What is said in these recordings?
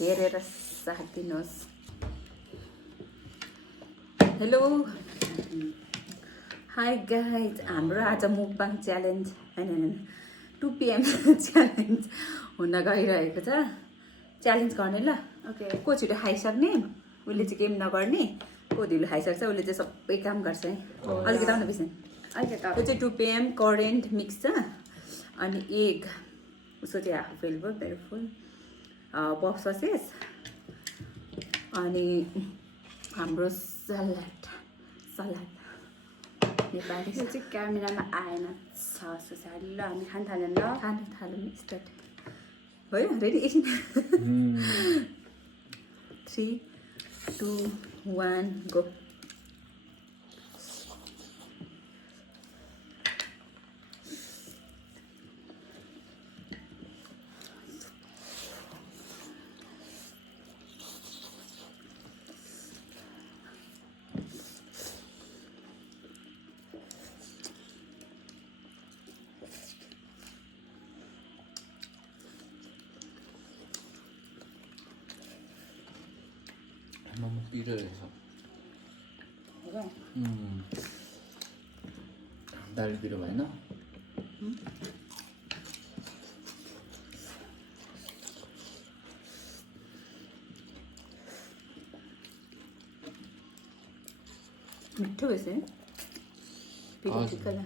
हेरेर साथ दिनुहोस्। हेलो हाई गाइज, हाम्रो आज मुकबाङ च्यालेन्ज होइन 2 PM च्यालेन्ज हुन गइरहेको छ। च्यालेन्ज गर्ने ल। ओके। को छिटो खाइसक्ने उसले चाहिँ गेम नगर्ने, को ढिलो खाइसक्छ उसले चाहिँ सबै काम गर्छ है। अलिकति आउनु बिर्सेँ। त्यो चाहिँ 2 PM करेन्ट मिक्स छ। अनि एग उसको चाहिँ हाफ फेल भयो, मेरो फुल पफ ससेस। अनि हाम्रो सलाद नेपाली यो चाहिँ क्यामेरामा आएन छ सुसारी। ल हामी खान थाल्यौँ ल। खानु थालौँ स्टार्ट भयो। रेडी? एकछिन 3 2 1 गो। 너무 삐르해서 날 비려 많이 나? मिठो वैसे पिकल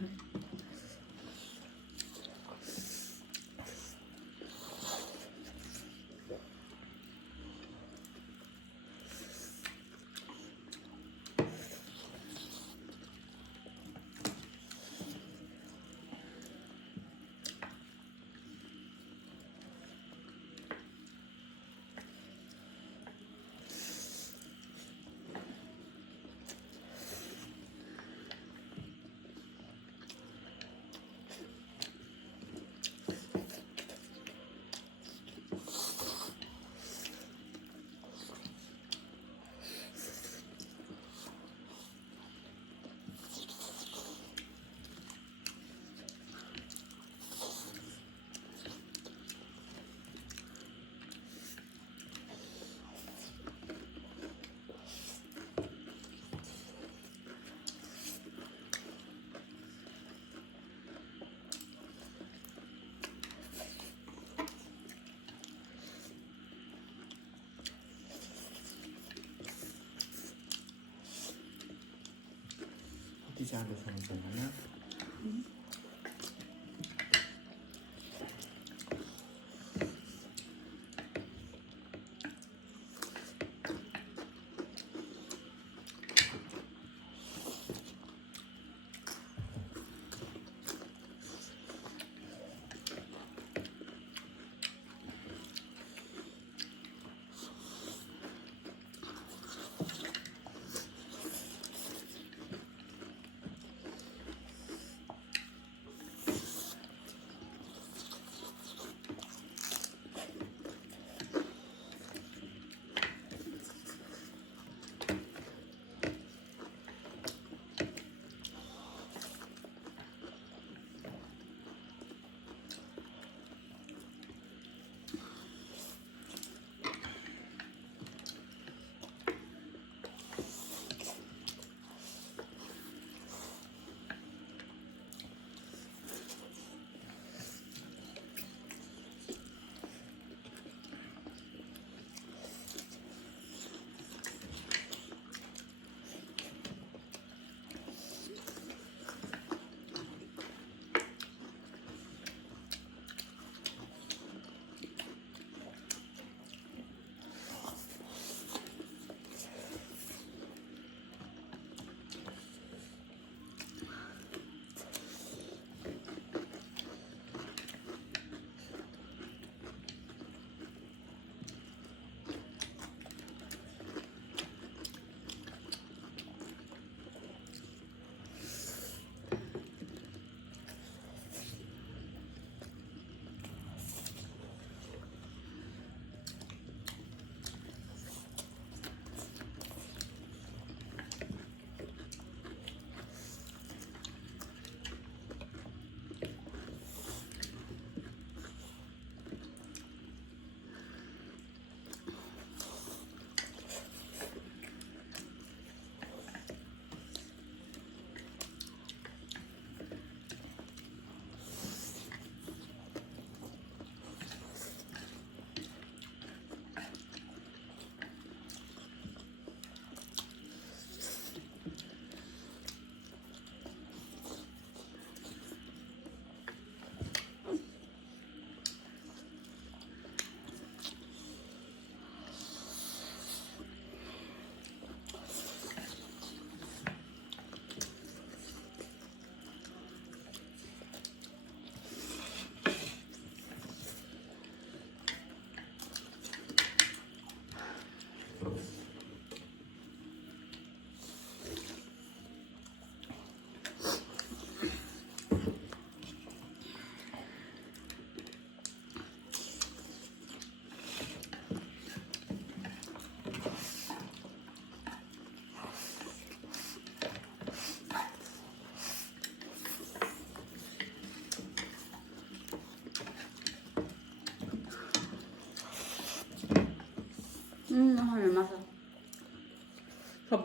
어디 잘로 생겼냐?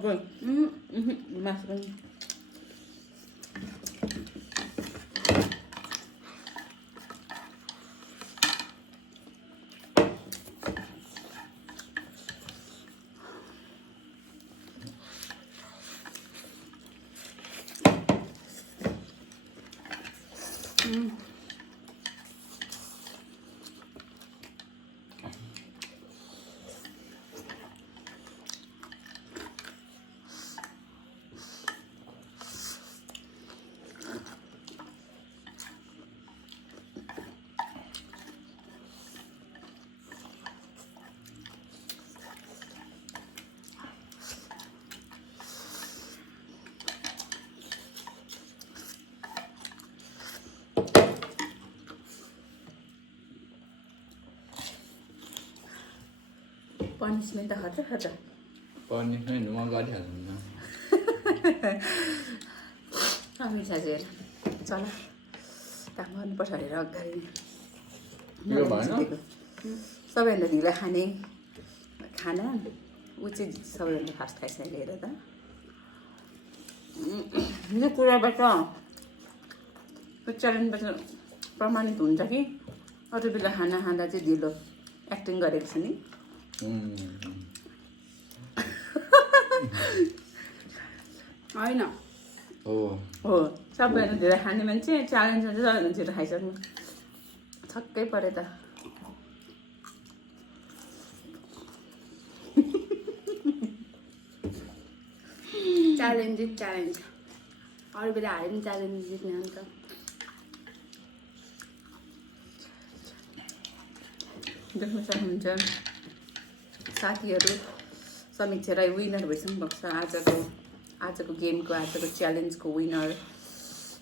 सक्दैन मासु पनि पनिसमेन्ट त खर्च पनिसमेन्ट म गरिहाल्छु नि समीर साथी हेर चल काम गर्नुपर्छ अरे अगाडि यो भएन? सबैभन्दा ढिलो खाने खाना ऊ चाहिँ सबैभन्दा फास्ट खाइसकेको हेर त यो कुराबाट यो च्यालेन्जबाट प्रमाणित हुन्छ कि अरू बेला खाना खाँदा चाहिँ ढिलो एक्टिङ गरेको छ नि होइन हो हो सबैभन्दा धेरै खाने मान्छे च्यालेन्ज चाहिँ सबैभन्दा छिटो खाइसक्नु छक्कै पऱ्यो त च्यालेन्ज च्यालेन्ज अरू बेला हारे पनि च्यालेन्ज जित्ने अन्त देख्न सक्नुहुन्छ साथीहरू समीक्षा राई विनर भइसक्नु भएको छ आजको गेमको आजको च्यालेन्जको विनर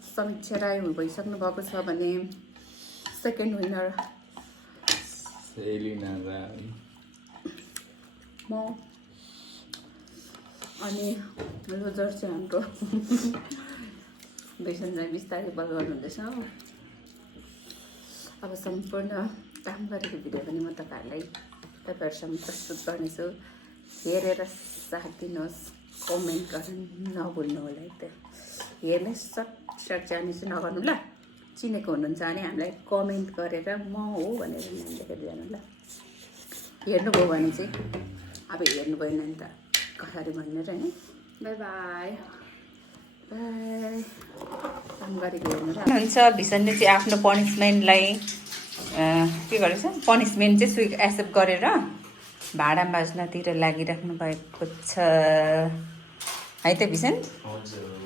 समीक्षा राई भइसक्नु भएको छ भने सेकेन्ड विनर सेलिना राई म अनि रोजर चाहिँ हाम्रो बेसनलाई बिस्तारै बल गर्नुहुँदैछ अब सम्पूर्ण काम गरेको भिडियो पनि म तपाईँहरूसँग प्रस्तुत गर्नेछु हेरेर साथ दिनुहोस् कमेन्ट गर्न नभुल्नु होला है त हेर्ने सर्ट जाने चाहिँ नगर्नु ल चिनेको हुनुहुन्छ भने हामीलाई कमेन्ट गरेर म हो भनेर नाम लेखेर जानु ल हेर्नुभयो भने चाहिँ अब हेर्नु भएन नि त कसरी भन्नु र होइन बाई बाई बाई काम गरेको हेर्नु र हुन्छ भिसनले चाहिँ आफ्नो पनिसमेन्टलाई के गरेछ पनिसमेन्ट चाहिँ एक्सेप्ट गरेर भाँडा माझ्नतिर लागिराख्नु भएको छ है त भिसन हजुर